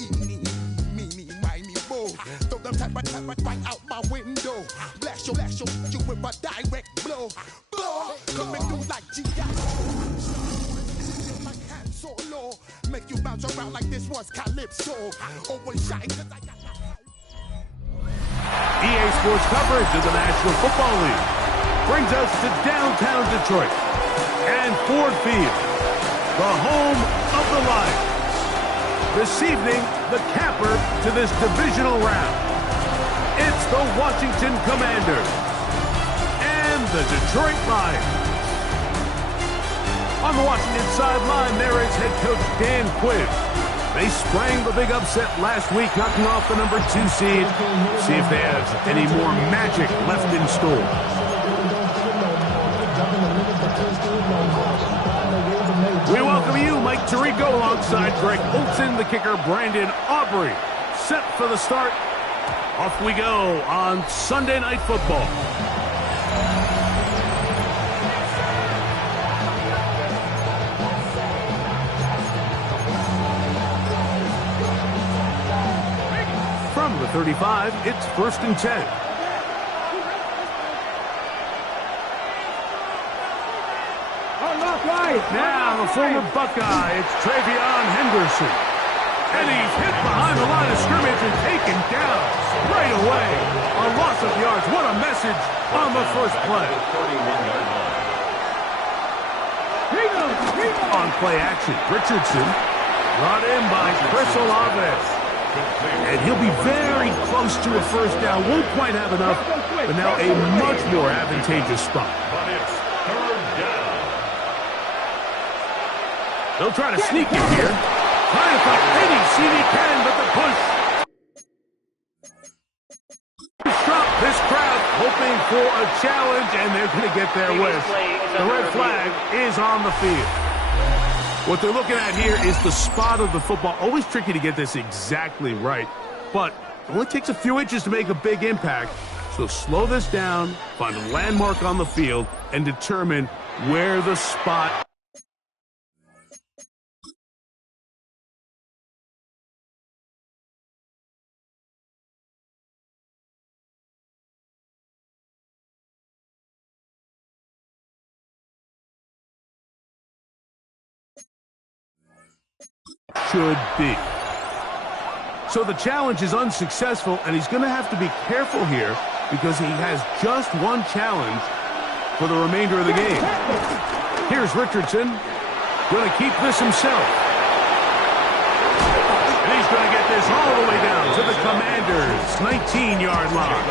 Eeny, meeny, miny, mo. Throw them type right out my window. Blast you with a direct blow. Blow, coming through like G.I. Like Han Solo. Make you bounce around like this was Calypso. Always shine 'cause I got EA Sports coverage of the National Football League brings us to downtown Detroit and Ford Field, the home of the Lions. This evening, the capper to this divisional round. It's the Washington Commanders and the Detroit Lions. On the Washington sideline, there is head coach Dan Quinn. They sprang the big upset last week, knocking off the number 2 seed. See if they have any more magic left in store. We welcome you, Mike Tirico, alongside Greg Olson, the kicker, Brandon Aubrey. Set for the start. Off we go on Sunday Night Football. From the 35, it's 1st and 10. Now the former Buckeye, it's Travion Henderson. And he's hit behind the line of scrimmage and taken down right away. A loss of yards. What a message on the first play. On play action, Richardson brought in by Chris Olave. And he'll be very close to a first down. Won't quite have enough, but now a much more advantageous spot. But it's 3rd down. They'll try to sneak in here. Trying to find any seam he can, but the push. Stop this crowd hoping for a challenge, and they're going to get their wish. The red flag is on the field. What they're looking at here is the spot of the football. Always tricky to get this exactly right, but it only takes a few inches to make a big impact. So slow this down, find a landmark on the field, and determine where the spot should be. So the challenge is unsuccessful, and he's going to have to be careful here because he has just one challenge for the remainder of the game. Here's Richardson, going to keep this himself. And he's going to get this all the way down to the Commanders' 19-yard line.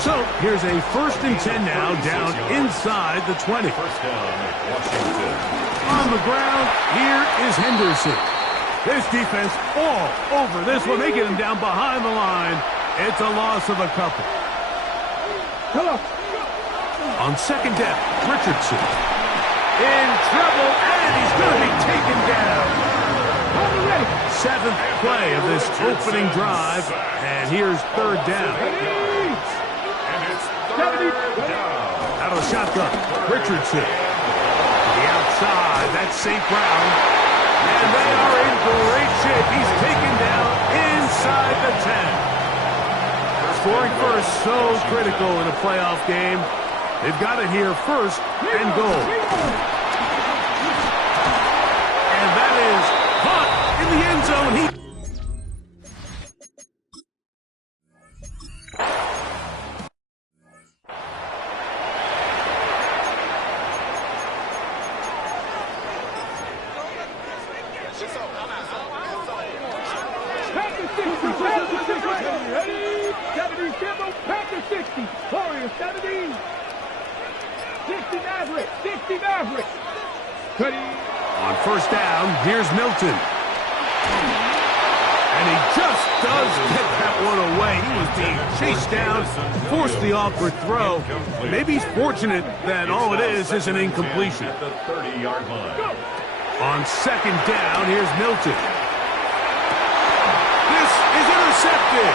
So here's a 1st and 10 now, down inside the 20. First down, Washington. On the ground, here is Henderson. This defense all over this one. They get him down behind the line. It's a loss of a couple. On 2nd down, Richardson. In trouble, and he's going to be taken down. 7th play of this opening drive, and here's 3rd down. And it's 3rd down. Out of the shotgun, Richardson. The outside, that's St. Brown. And they are in great shape. He's taken down inside the 10. Scoring first, so critical in a playoff game. They've got it here, 1st and goal. And that is caught in the end zone. On 1st down, here's Milton. And he just does get that one away. He was being chased down, forced the awkward throw. Maybe he's fortunate that all it is an incompletion. At the 30-yard line. On 2nd down, here's Milton. This is intercepted.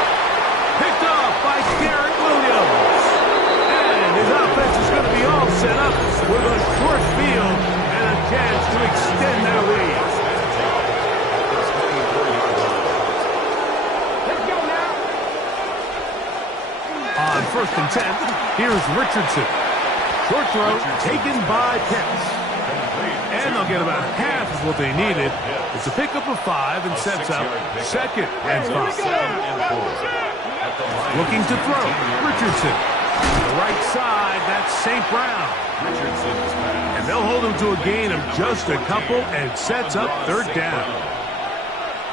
Picked off by Garrett Williams. And his offense is going to be all set up with a short field and a chance to extend their lead. first and 10. Here's Richardson. Short throw taken by Pitts. And they'll get about half of what they needed. It's a pickup of 5 and sets up second and 5. Looking to throw. Richardson. The right side, that's St. Brown. And they'll hold him to a gain of just a couple and sets up third down.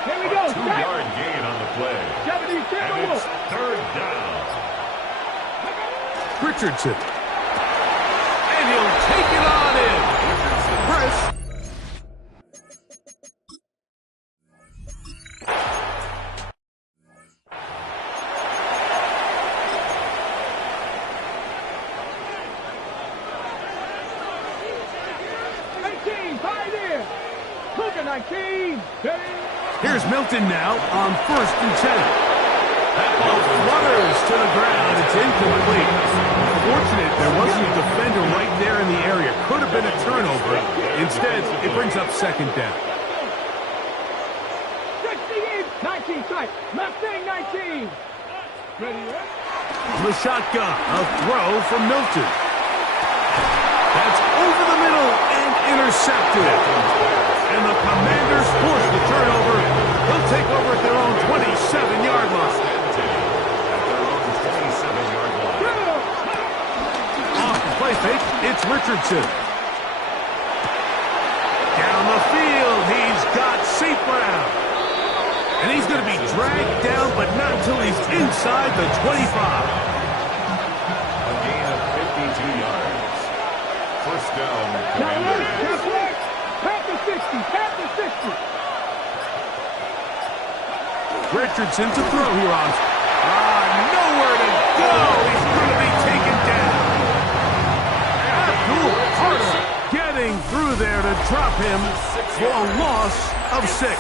Here we go. 2-yard gain on the play. And it's third down. Richardson. And he'll take it on in. Press. Here's Milton now on first and 10. That ball flutters to the ground. It's incomplete. Fortunate there wasn't a defender right there in the area. Could have been a turnover. Instead, it brings up second down. 19 tight. Mustang 19. Ready, The shotgun. A throw from Milton. That's over the middle and intercepted. And the Commanders force the turnover. They'll take over at their own 27-yard line. Off the play fake, it's Richardson. Down the field, he's got St. Brown. And he's going to be dragged down, but not until he's inside the 25. A gain of 52 yards. First down, Commanders. Pat the 60. Richardson to throw here on. Nowhere to go. He's going to be taken down. Abdul Carter getting through there to drop him for a loss of 6.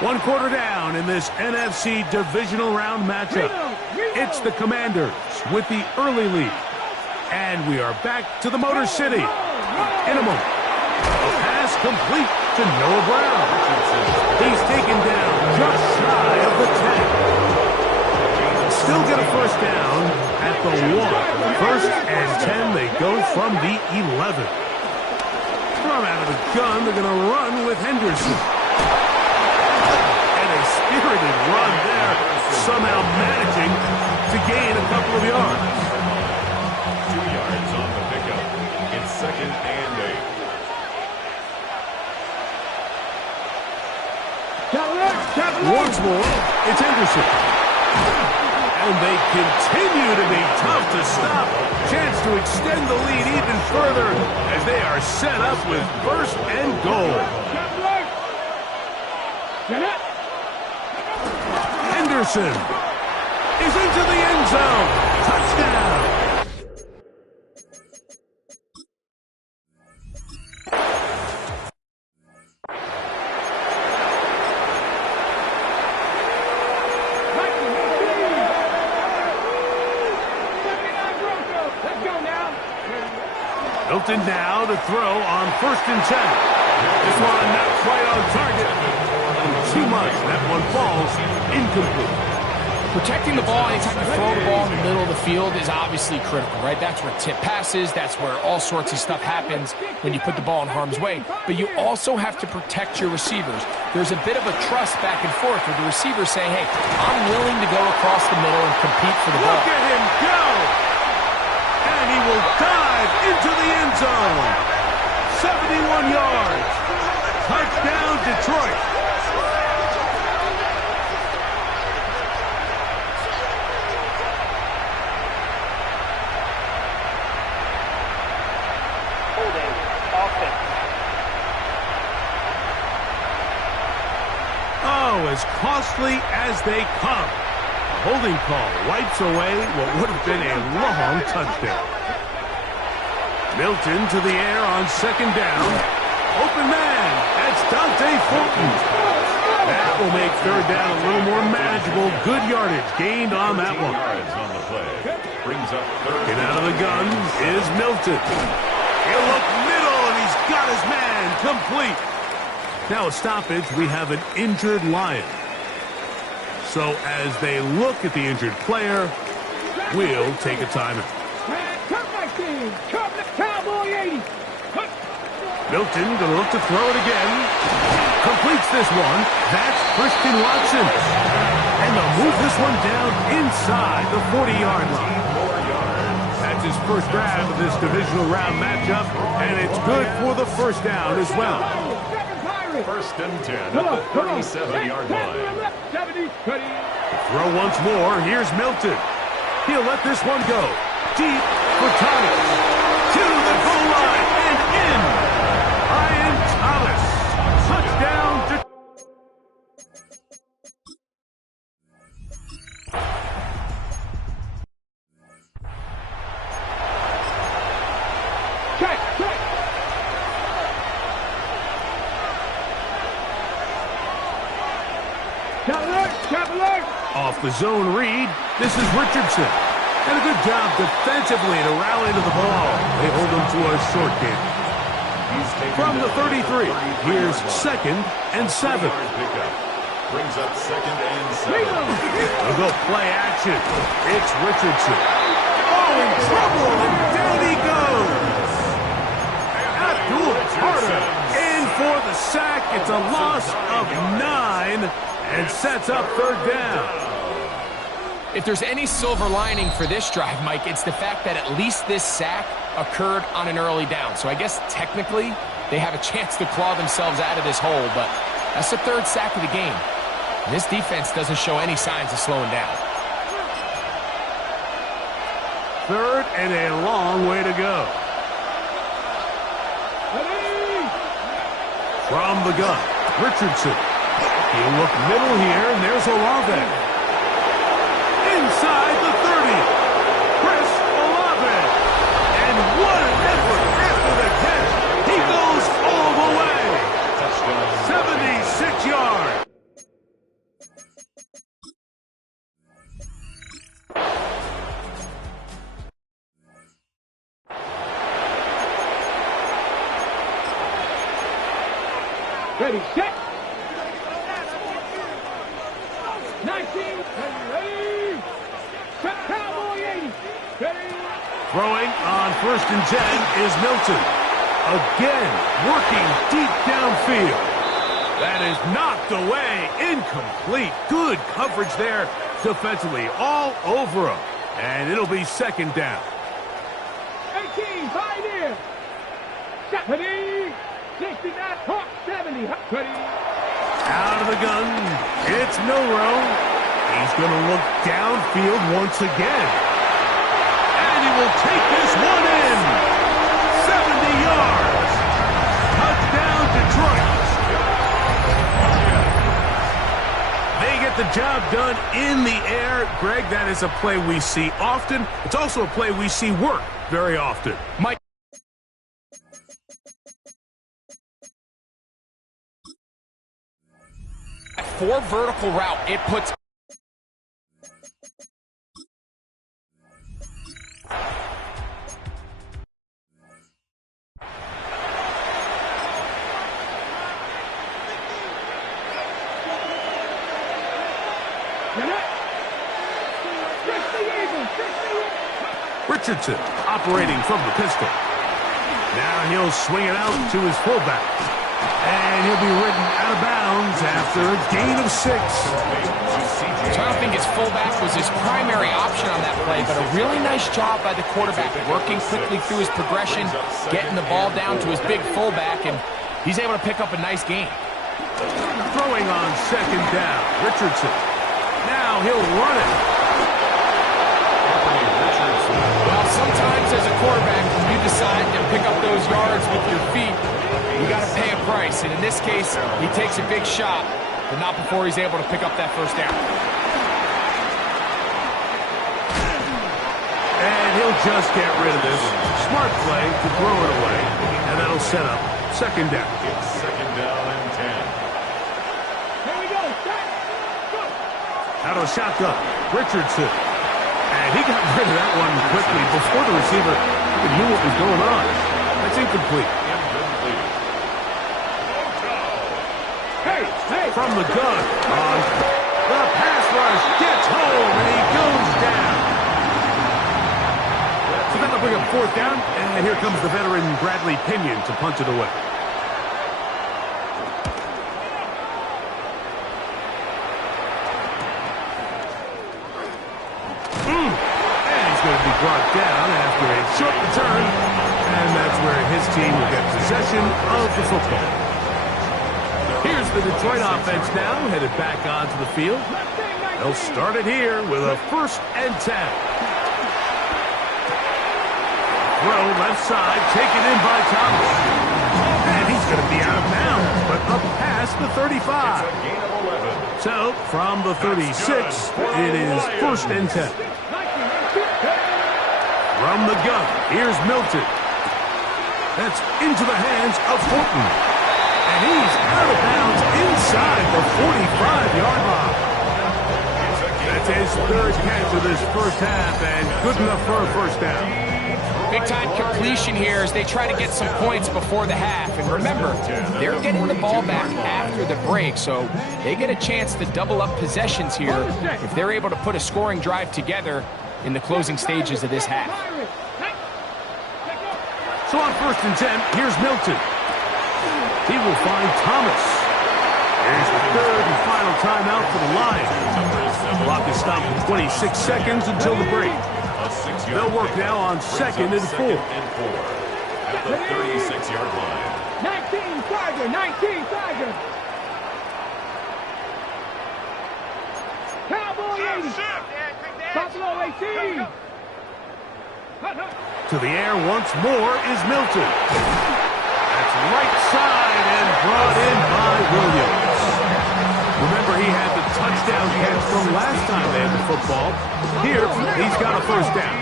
1 quarter down in this NFC divisional round matchup. It's the Commanders with the early lead. And we are back to the Motor City in a moment. A pass complete to Noah Brown. He's taken down just shy of the 10. Still get a first down at the 1. First and 10, they go from the 11. From out of the gun, they're going to run with Henderson. And a spirited run there, somehow managing to gain a couple of yards. 2 yards on the pickup. It's second and 8. Once more, it's Henderson. And they continue to be tough to stop. Chance to extend the lead even further as they are set up with first and goal. Henderson is into the end zone. Touchdown. Milton now to throw on first and 10. This one not quite on target. Too much. That one falls incomplete. Protecting the ball anytime you throw the ball in the middle of the field is obviously critical, right? That's where tip passes. That's where all sorts of stuff happens when you put the ball in harm's way. But you also have to protect your receivers. There's a bit of a trust back and forth with the receiver saying, hey, I'm willing to go across the middle and compete for the ball. Look at him go! And he will dive into the end zone. 71 yards. Touchdown, Detroit. Oh, as costly as they come. A holding call wipes away what would have been a long touchdown. Milton to the air on second down. Open man. That's Dante Fulton. That will make third down a little more manageable. Good yardage gained on that one. Yards on the play. Brings up third. Get out of the gun is Milton. He'll look middle, and he's got his man complete. Now a stoppage, we have an injured Lion. So as they look at the injured player, will take a timeout. Cowboy 80. Milton going to look to throw it again. Completes this one. That's Christian Watson. And they'll move this one down inside the 40-yard line. That's his first grab of this divisional round matchup, and it's good for the first down as well. First and 10 at the 37-yard line. Throw once more. Here's Milton. He'll let this one go. Deep for Thomas. To the goal line and in. Brian Thomas. Touchdown to... Off the zone read, this is Richardson. And a good job defensively to rally to the ball. They hold him to a short game. From the 33, here's 2nd and 7. Brings up 2nd and 7. They'll go play action. It's Richardson. Oh, in trouble, and down he goes. Abdul Carter in for the sack. It's a loss of 9 and sets up 3rd down. If there's any silver lining for this drive, Mike, it's the fact that at least this sack occurred on an early down. So I guess technically they have a chance to claw themselves out of this hole, but that's the 3rd sack of the game. And this defense doesn't show any signs of slowing down. 3rd and a long way to go. From the gun, Richardson. He'll look middle here, and there's Olave. Inside the 30, Chris Olave. And what an effort after the catch. He goes all the way. Touchdown. 76 yards. Ready, set. 19, ready. Cowboy 80. Ready. Throwing on 1st and 10 is Milton. Again, working deep downfield. That is knocked away, incomplete. Good coverage there defensively, all over him. And it'll be 2nd down. 18, pioneer. Ready. 69, Hawk 70. Ready. Out of the gun, it's Milroe. He's going to look downfield once again. And he will take this one in. 70 yards. Touchdown, Detroit. They get the job done in the air. Greg, that is a play we see often. It's also a play we see work very often. Mike. For vertical route, it puts... Richardson operating from the pistol. Now he'll swing it out to his fullback. And he'll be ridden out of bounds after a gain of 6. So I don't think his fullback was his primary option on that play, but a really nice job by the quarterback, working quickly through his progression, getting the ball down to his big fullback, and he's able to pick up a nice gain. Throwing on 2nd down, Richardson. Now he'll run it. Well, sometimes as a quarterback, when you decide to pick up those yards with your feet, you got to pay a price, and in this case, he takes a big shot, but not before he's able to pick up that 1st down. And he'll just get rid of this. Smart play to throw it away, and that'll set up 2nd down. It's 2nd down and 10. Here we go. Go. Out of the shotgun, Richardson. And he got rid of that one quickly before the receiver even knew what was going on. That's incomplete. From the gun, the pass rush gets home, and he goes down. bring up fourth down, and here comes the veteran Bradley Pinion to punt it away. And he's going to be brought down after a short return, and that's where his team will get possession of the football. Here's the Detroit offense now, headed back onto the field. They'll start it here with a 1st and 10. Throw left side, taken in by Thomas. And he's going to be out of bounds, but up past the 35. So, from the 36, it is 1st and 10. From the gun, here's Milton. That's into the hands of Horton. And he's out of bounds inside the 45-yard line. That's his 3rd catch of this first half, and good enough for a 1st down. Big-time completion here as they try to get some points before the half. And remember, they're getting the ball back after the break, so they get a chance to double up possessions here if they're able to put a scoring drive together in the closing stages of this half. So on 1st and 10, here's Milton. He will find Thomas. Here's the 3rd and final timeout for the Lions. Clock is stopped at 26 seconds until the break. They'll work now on 2nd and 4. At the 36-yard line. 19 Tiger, 19 Tiger. Cowboy 80. Buffalo 18. To the air once more is Milton. That's right side and brought in by Williams. Remember, he had the touchdown catch from last time they had the football. Here, he's got a 1st down.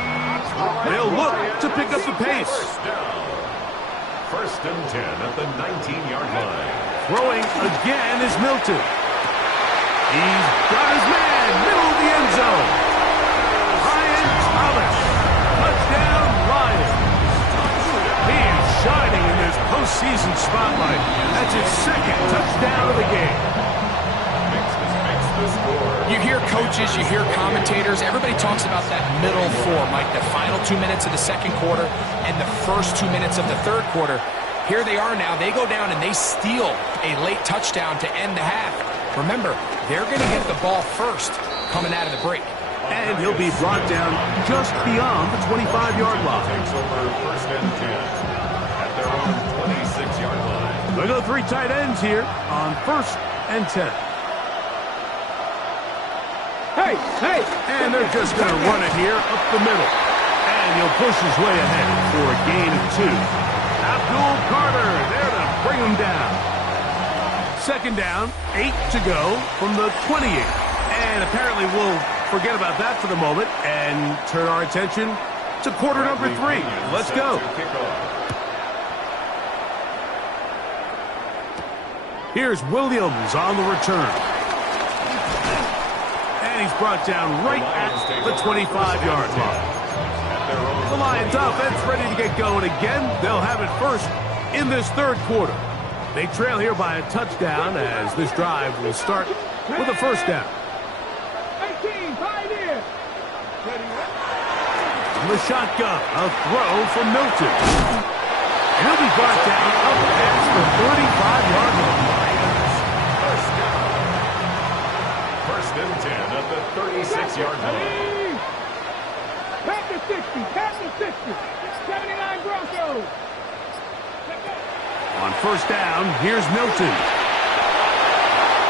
They'll look to pick up the pace. 1st and 10 at the 19-yard line. Throwing again is Milton. He's got his man, middle of the end zone. Ryan Thomas. Touchdown, Lions. He is shining in this postseason spotlight. That's his 2nd touchdown of the game. You hear coaches, you hear commentators, everybody talks about that middle 4, Mike, the final 2 minutes of the 2nd quarter and the first 2 minutes of the 3rd quarter. Here they are now. They go down and they steal a late touchdown to end the half. Remember, they're going to get the ball first coming out of the break. And he'll be brought down just beyond the 25-yard line. Takes over 1st and 10 at their own 26-yard line. They go 3 tight ends here on 1st and 10. Hey, hey. And they're just going to run it here up the middle. And he'll push his way ahead for a gain of 2. Abdul Carter there to bring him down. 2nd down, 8 to go from the 28. And apparently we'll forget about that for the moment and turn our attention to quarter number 3. Let's go. Here's Williams on the return. And he's brought down right at the 25-yard line. The Lions offense ready to get going again. They'll have it first in this 3rd quarter. They trail here by a touchdown as this drive will start with a 1st down. 18, pioneer. From the shotgun, a throw from Milton. And he'll be brought down up past the 35-yard line. 1st and 10 at the 36-yard line. Past the 60, 79 Broncos. On 1st down, here's Milton.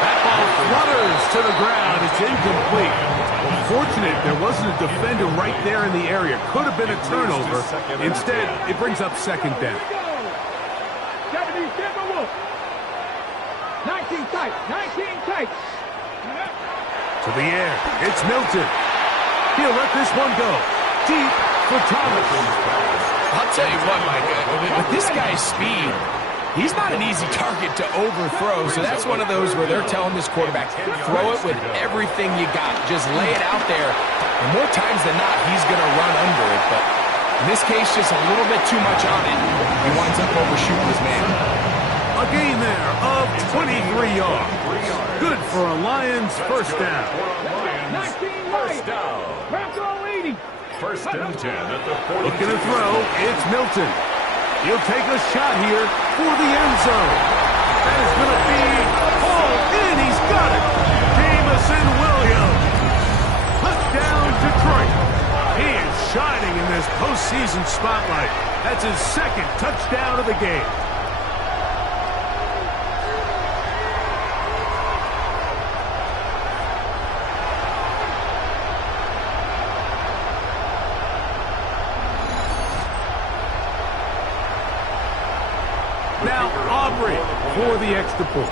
That ball flutters to the ground. It's incomplete. Unfortunate there wasn't a defender right there in the area. Could have been a turnover. Instead, it brings up 2nd down. 70 Timberwolves. 19 tight, 19 tight. To the air, it's Milton. He'll let this one go. Deep for Thomas. I'll tell you what, Mike, with this guy's speed, he's not an easy target to overthrow, so that's one of those where they're telling this quarterback, throw it with everything you got. Just lay it out there. And more times than not, he's going to run under it. But in this case, just a little bit too much on it. He winds up overshooting his man. A gain there of 23 yards. Good for a Lions 1st down. 19 Lions. Bronco 80. First and 10 at the 42. Looking to throw, it's Milton. He'll take a shot here for the end zone. That is going to be hauled in. He's got it. Jameson Williams. Touchdown, Detroit. He is shining in this postseason spotlight. That's his second touchdown of the game. Now Aubrey for the extra point.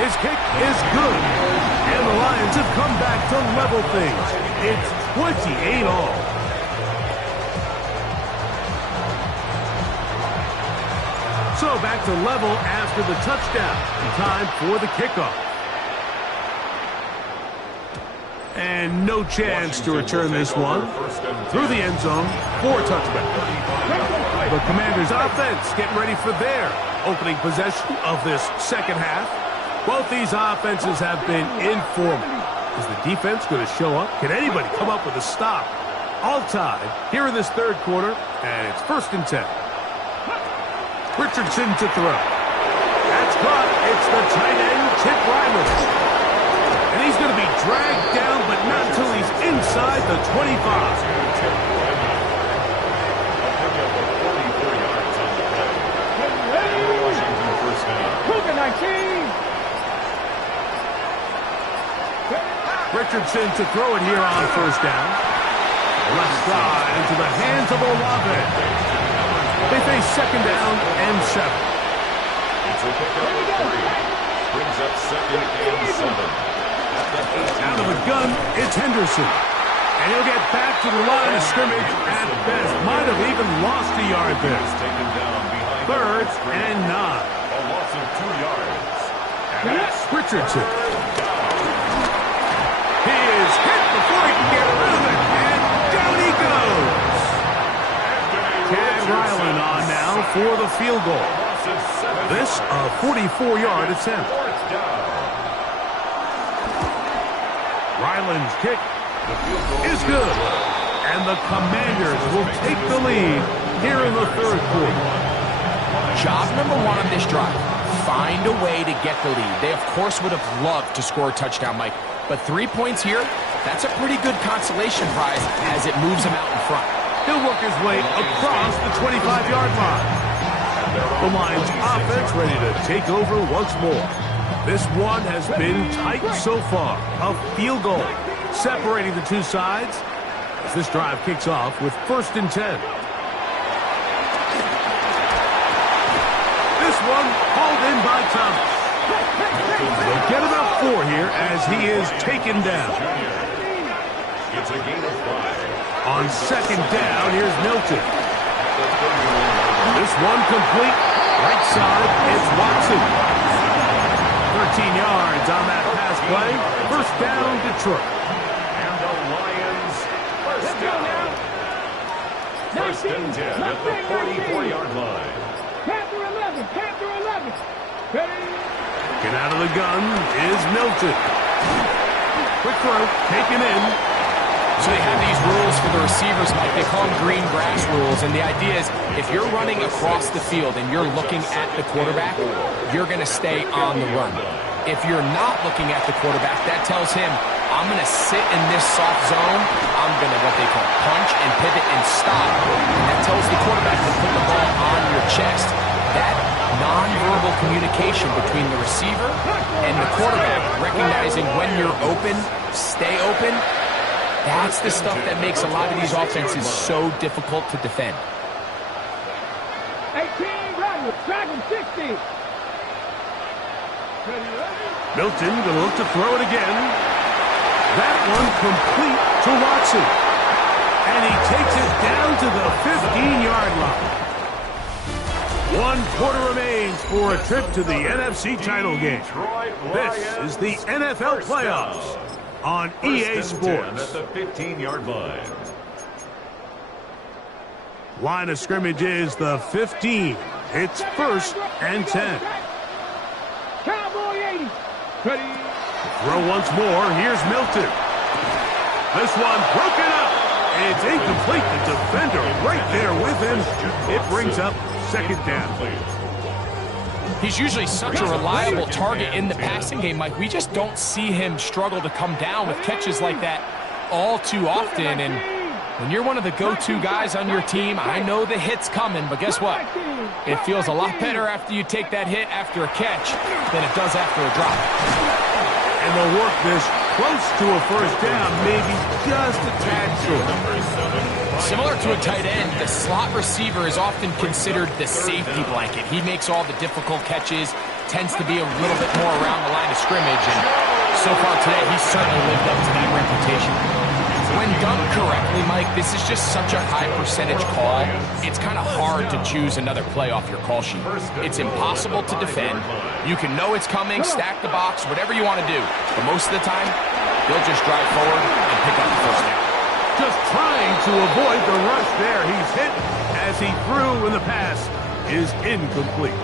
His kick is good. And the Lions have come back to level things. It's 28 all. So back to level after the touchdown. Time for the kickoff. And no chance to return this one. Through the end zone for a touchdown. The Commanders' offense getting ready for their opening possession of this second half. Both these offenses have been informal. Is the defense going to show up? Can anybody come up with a stop? All tied here in this third quarter, and it's first and 10. Richardson to throw. That's caught. It's the tight end, Chip Ryland. And he's going to be dragged down, but not until he's inside the 25. Richardson to throw it here on first down. Left side into the hands of Olave. They face second down and 7. It's a pickup of 3. Brings up second and 7. Out of the gun, it's Henderson. And he'll get back to the line of scrimmage at best. Might have even lost a yard there. Taken down behind third and 9. A loss of 2 yards. And it's Richardson. He is hit before he can get rid of it, and down he goes. Chad Ryland on now for the field goal. This a 44-yard attempt. Ryland's kick is good, and the Commanders will take the lead here in the third quarter. Job number 1 on this drive, find a way to get the lead. They, of course, would have loved to score a touchdown, Mike. But 3 points here, that's a pretty good consolation prize as it moves him out in front. He'll work his way across the 25-yard line. The Lions offense ready to take over once more. This one has been tight so far. A field goal separating the two sides as this drive kicks off with first and 10. This one hauled in by Thomas. They'll get about 4 here as he is taken down. It's a gain of 5. On second down, here's Milton. This one complete. Right side, it's Watson. 13 yards on that pass play. First down, Detroit. And the Lions first down. First and 10 at the 44-yard line. Panther 11, Panther 11. Ready? Get out of the gun is Milton. Quick throw, taken in. So they have these rules for the receivers, Mike. They call them green grass rules. And the idea is if you're running across the field and you're looking at the quarterback, you're going to stay on the run. If you're not looking at the quarterback, that tells him, I'm going to sit in this soft zone. I'm going to what they call punch and pivot and stop. And that tells the quarterback to put the ball on your chest. That nonverbal communication between the receiver and the quarterback, recognizing when you're open, stay open, that's the stuff that makes a lot of these offenses so difficult to defend. 18, Ryan, Dragon 60. Milton going to look to throw it again. That one complete to Watson. And he takes it down to the 15-yard line. 1 quarter remains for a trip to the NFC title game. This is the NFL playoffs on EA Sports. At the 15-yard line. Line of scrimmage is the 15. It's first and 10. Cowboy 80. Ready? Throw once more. Here's Milton. This one broken up. It's incomplete. The defender right there with him. It brings up second down. He's usually such a reliable target in the passing game, Mike. We just don't see him struggle to come down with catches like that all too often. And when you're one of the go-to guys on your team, I know the hit's coming, but guess what? It feels a lot better after you take that hit after a catch than it does after a drop. And they'll work this close to a first down, maybe just a tad short. Similar to a tight end, the slot receiver is often considered the safety blanket. He makes all the difficult catches, tends to be a little bit more around the line of scrimmage, and so far today, he's certainly lived up to that reputation. When done correctly, Mike, this is just such a high percentage call. It's kind of hard to choose another play off your call sheet. It's impossible to defend. You can know it's coming, stack the box, whatever you want to do. But most of the time, he'll just drive forward and pick up the first down. Just trying to avoid the rush there. He's hit as he threw, and the pass is incomplete.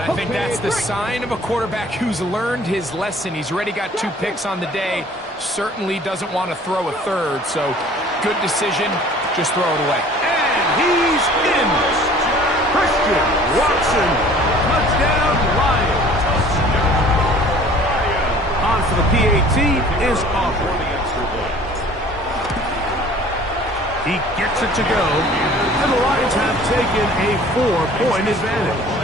I think that's the sign of a quarterback who's learned his lesson. He's already got 2 picks on the day. Certainly doesn't want to throw a third, so good decision. Just throw it away. And he's in. Christian Watson, touchdown Lions. On for the PAT is Auburn. He gets it to go, and the Lions have taken a 4-point advantage.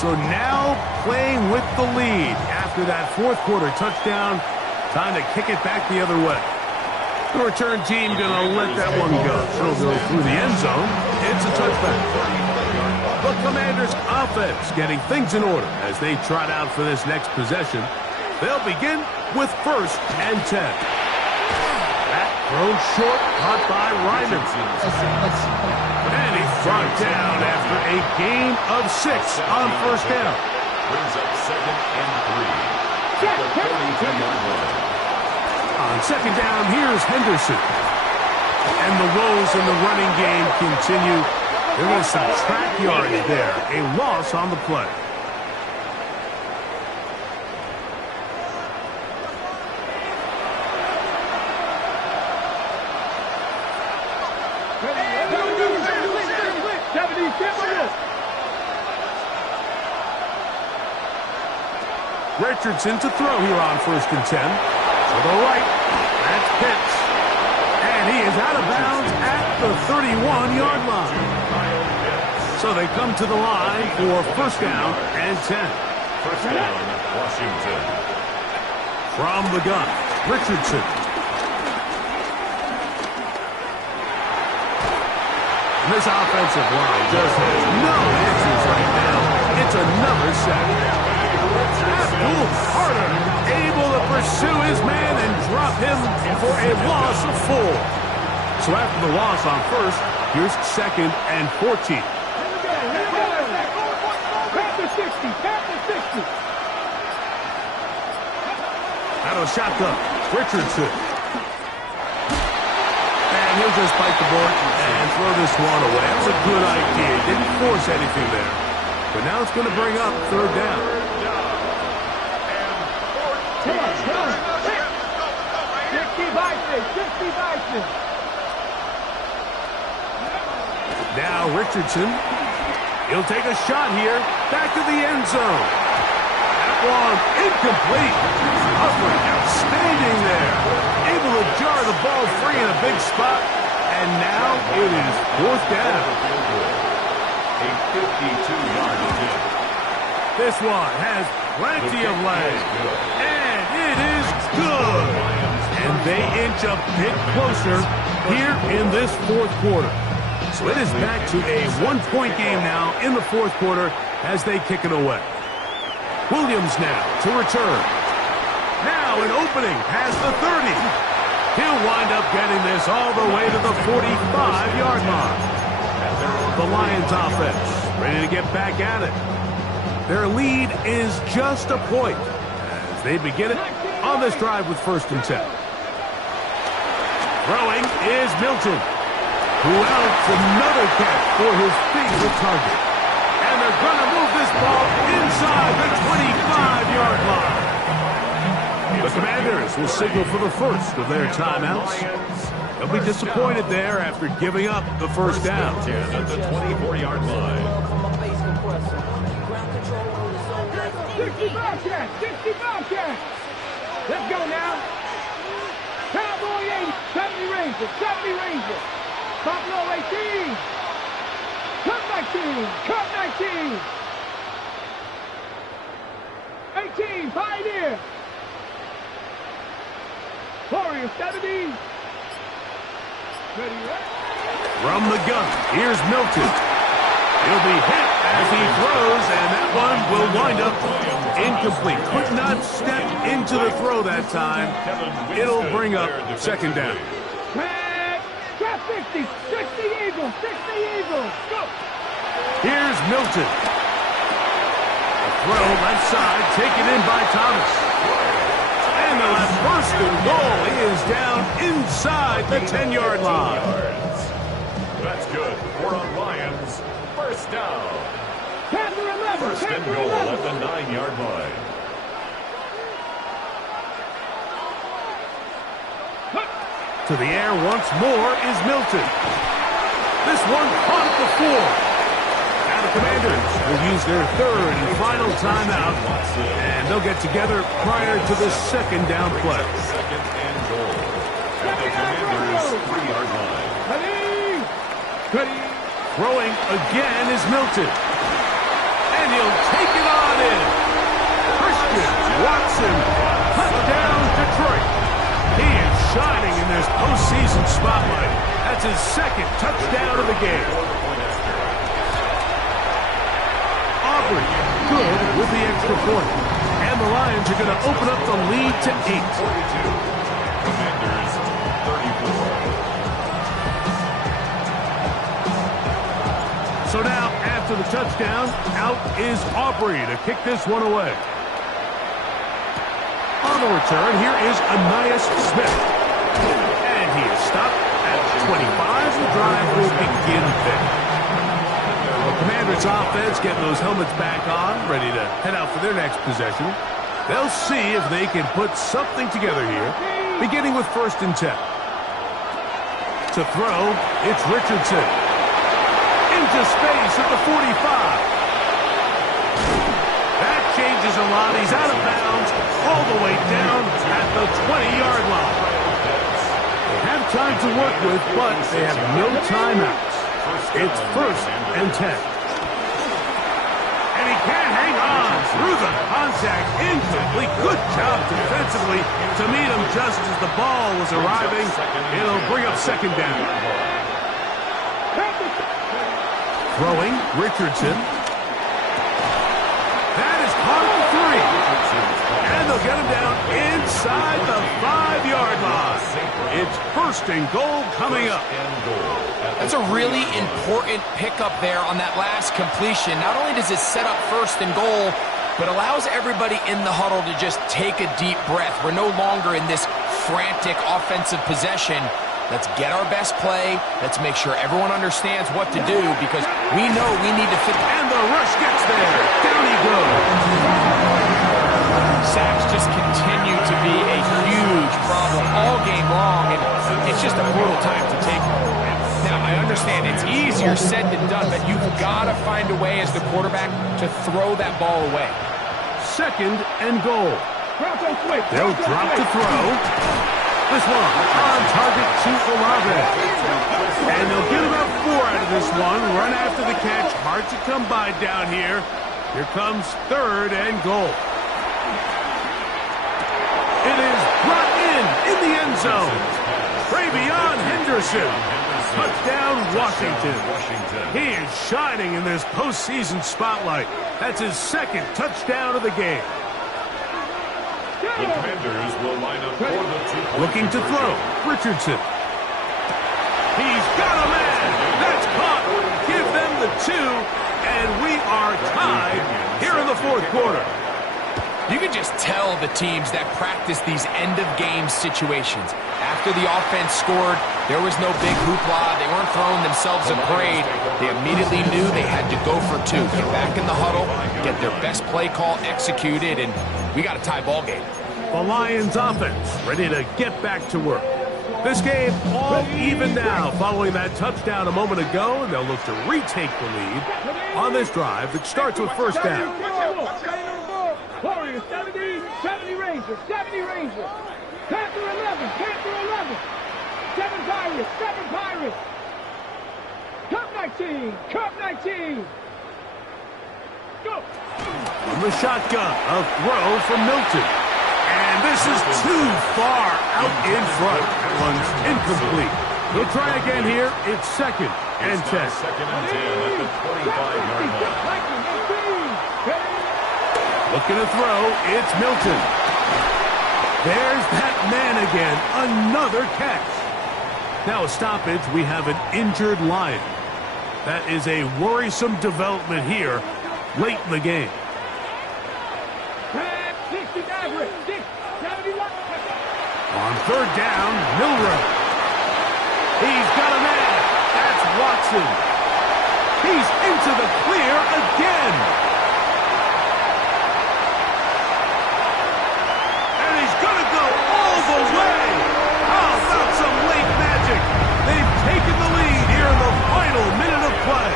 So now playing with the lead after that fourth quarter touchdown. Time to kick it back the other way. The return team going to let that one go. It'll go through the end zone. It's a touchback. The Commanders' offense getting things in order as they trot out for this next possession. They'll begin with 1st and 10. That thrown short, caught by Ryman. And he's brought down after a gain of 6 on 1st down. Brings up 2nd and 3. The 42-yard line. On 2nd down, here's Henderson. And the woes in the running game continue. They're going to subtract yards there. A loss on the play. Richardson to throw here on 1st and 10. To the right. That's Pitts. And he is out of bounds at the 31-yard line. So they come to the line for 1st down and 10. 1st down, Washington. From the gun, Richardson. This offensive line just has no answers right now. It's another sack. Abdul Carter able to pursue his man and drop him for a loss of 4. So after the loss on 1st, here's 2nd and 14. Out of shotgun, Richardson. And he'll just bite the board and throw this one away. That's a good idea. Didn't force anything there. But now it's going to bring up 3rd down. Now Richardson. He'll take a shot here. Back to the end zone. That one incomplete. Humphrey outstanding there. Able to jar the ball free in a big spot. And now it is 4th down. A 52-yard attempt. This one has plenty of legs. And it is good. And they inch a bit closer here in this 4th quarter. So it is back to a 1-point game now in the 4th quarter as they kick it away. Williams now to return. Now an opening past the 30. He'll wind up getting this all the way to the 45-yard line. The Lions offense ready to get back at it. Their lead is just a point as they begin it on this drive with 1st and 10. Throwing is Milton, who outs another catch for his favorite target. And they're going to move this ball inside the 25-yard line. The Commanders will signal for the first of their timeouts. They'll be disappointed there after giving up the 1st down. At the 24-yard line. 60 Bobcats. Let's go now. Cowboy 80, 70 Rangers. Buffalo 18. Cut 19. 18, Pioneer. Warriors 70. Ready, right? From the gun, here's Milton. He'll be hit as he throws, and that one will wind up incomplete. Could not step into the throw that time. It'll bring up 2nd down. Trap 60 Eagles. Go. Here's Milton. A throw left side, taken in by Thomas. And the left 1st and goal is down inside the 10-yard line. That's good. We're on Lions. 1st down. 1st and goal at the 9-yard line. To the air once more is Milton. This one caught at the 4. Now the Commanders will use their 3rd and final timeout, and they'll get together prior to the 2nd down play. 2nd and goal at the Commanders' 3-yard line. Ready? Throwing again is Milton. And he'll take it on in. Christian Watson, touchdown Detroit. He is shining in this postseason spotlight. That's his second touchdown of the game. Aubrey, good with the extra point. And the Lions are going to open up the lead to 8. Commanders 34. So now, after the touchdown, out is Aubrey to kick this one away. On the return, here is Ainias Smith. And he is stopped at 25. The drive will begin there. The Commanders' offense getting those helmets back on, ready to head out for their next possession. They'll see if they can put something together here, beginning with 1st and 10. To throw, it's Richardson. Into space at the 45. That changes a lot. He's out of bounds all the way down at the 20-yard line. They have time to work with, but they have no timeouts. It's 1st and 10. And he can't hang on through the contact. Incomplete. Good job defensively to meet him just as the ball was arriving. It'll bring up 2nd down. Throwing, Richardson. That is caught at the 3. And they'll get him down inside the 5-yard line. It's 1st and goal coming up. That's a really important pickup there on that last completion. Not only does it set up 1st and goal, but allows everybody in the huddle to just take a deep breath. We're no longer in this frantic offensive possession. Let's get our best play. Let's make sure everyone understands what to do because we know we need to fit. And the rush gets there. Down he goes. Sacks just continue to be a huge problem all game long, and it's just a brutal time to take them. Now, I understand it's easier said than done, but you've got to find a way as the quarterback to throw that ball away. 2nd and goal. They'll drop to throw. This one on target to Olave. And they'll get about 4 out of this one. Run after the catch. Hard to come by down here. Here comes 3rd and goal. It is brought in the end zone. Travion Henderson. Touchdown, Washington. He is shining in this postseason spotlight. That's his 2nd touchdown of the game. The Commanders will line up for the 2. Looking to throw. Richardson. He's got a man. That's caught. Give them the 2, and we are tied here in the 4th quarter. You can just tell the teams that practice these end-of-game situations. After the offense scored, there was no big hoopla. They weren't throwing themselves a parade. They immediately knew they had to go for 2. Get back in the huddle, get their best play call executed, and we got a tie ball game. The Lions offense ready to get back to work. This game all even now following that touchdown a moment ago, and they'll look to retake the lead on this drive that starts with 1st down. Warriors, 70 Rangers, 70 Rangers. Panther 11, 7 Pirates, 7 Pirates. Cup 19. Go. From the shotgun, a throw from Milton. And this is too far out in front. That one's incomplete. He'll try again here. It's 2nd and 10. 2nd and 10 at the 25-yard line. Looking to throw, it's Milton. There's that man again, another catch. Now a stoppage, we have an injured Lion. That is a worrisome development here late in the game. On 3rd down, Milroe. He's got a man. That's Watson. He's into the clear again. And he's going to go all the way. How about some late magic? They've taken the lead here in the final minute of play.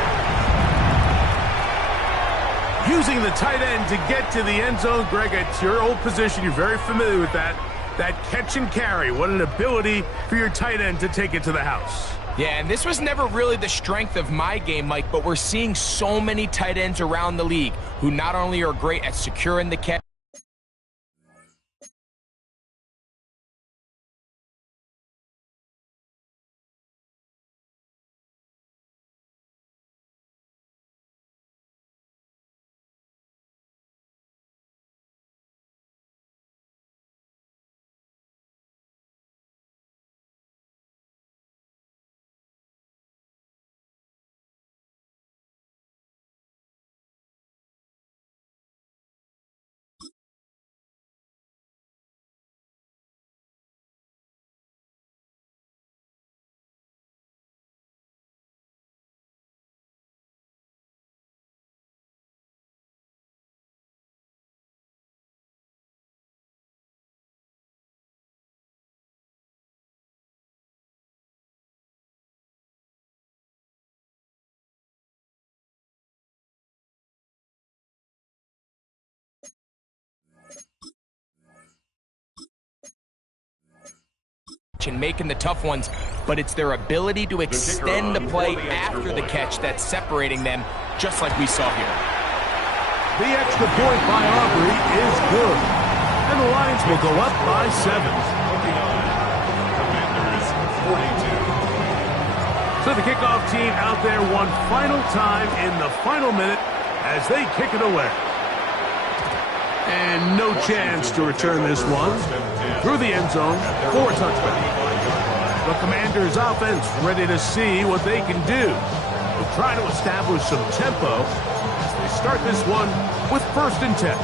Using the tight end to get to the end zone, Greg, it's your old position. You're very familiar with that. That catch and carry. What an ability for your tight end to take it to the house. Yeah, and this was never really the strength of my game, Mike, but we're seeing so many tight ends around the league who not only are great at securing the catch, and making the tough ones, but it's their ability to extend the play after the catch that's separating them, just like we saw here. The extra point by Aubrey is good, and the Lions will go up by 7. Commanders 42. So the kickoff team out there one final time in the final minute as they kick it away. And no chance to return this one through the end zone for a touchdown. The Commanders' offense ready to see what they can do. They'll try to establish some tempo as they start this one with 1st and 10.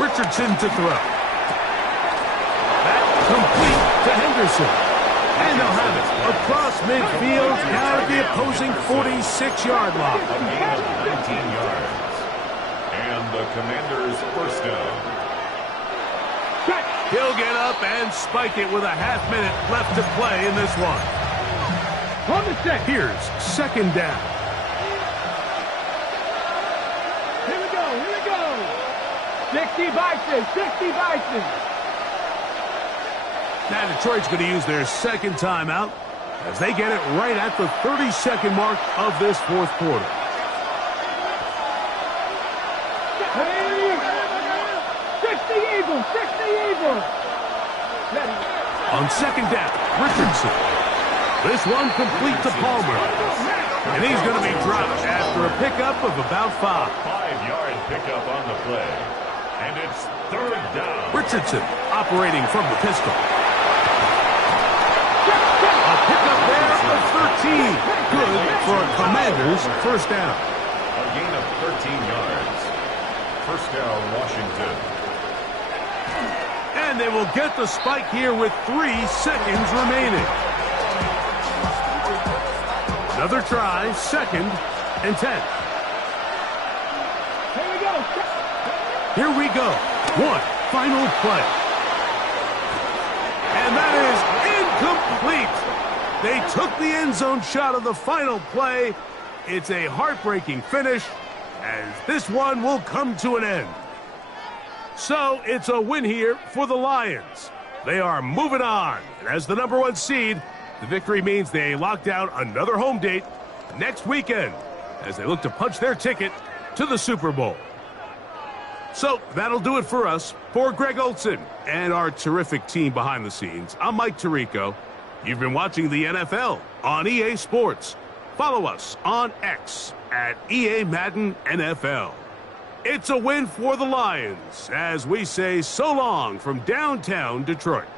Richardson to throw. Complete to Henderson. And they'll have it across midfield down at the opposing 46-yard line. A gain of 19 yards. And the Commanders' 1st down. He'll get up and spike it with a half-minute left to play in this one. Here's 2nd down. Here we go. 60 Bison. Now Detroit's going to use their 2nd timeout as they get it right at the 30-second mark of this 4th quarter. Eagles. On 2nd down, Richardson. This one complete to Palmer. And he's going to be dropped after a pickup of about 5. 5-yard pickup on the play. And it's 3rd down. Richardson operating from the pistol. A pickup there of 13. Good for a Commanders' 1st down. A gain of 13 yards. 1st down, Washington. And they will get the spike here with 3 seconds remaining. Another try, 2nd and 10. Here we go. One final play. And that is incomplete. They took the end zone shot of the final play. It's a heartbreaking finish as this one will come to an end. So it's a win here for the Lions. They are moving on. And as the #1 seed, the victory means they lock down another home date next weekend as they look to punch their ticket to the Super Bowl. So that'll do it for us. For Greg Olson and our terrific team behind the scenes, I'm Mike Tirico. You've been watching the NFL on EA Sports. Follow us on X at EA Madden NFL. It's a win for the Lions as we say so long from downtown Detroit.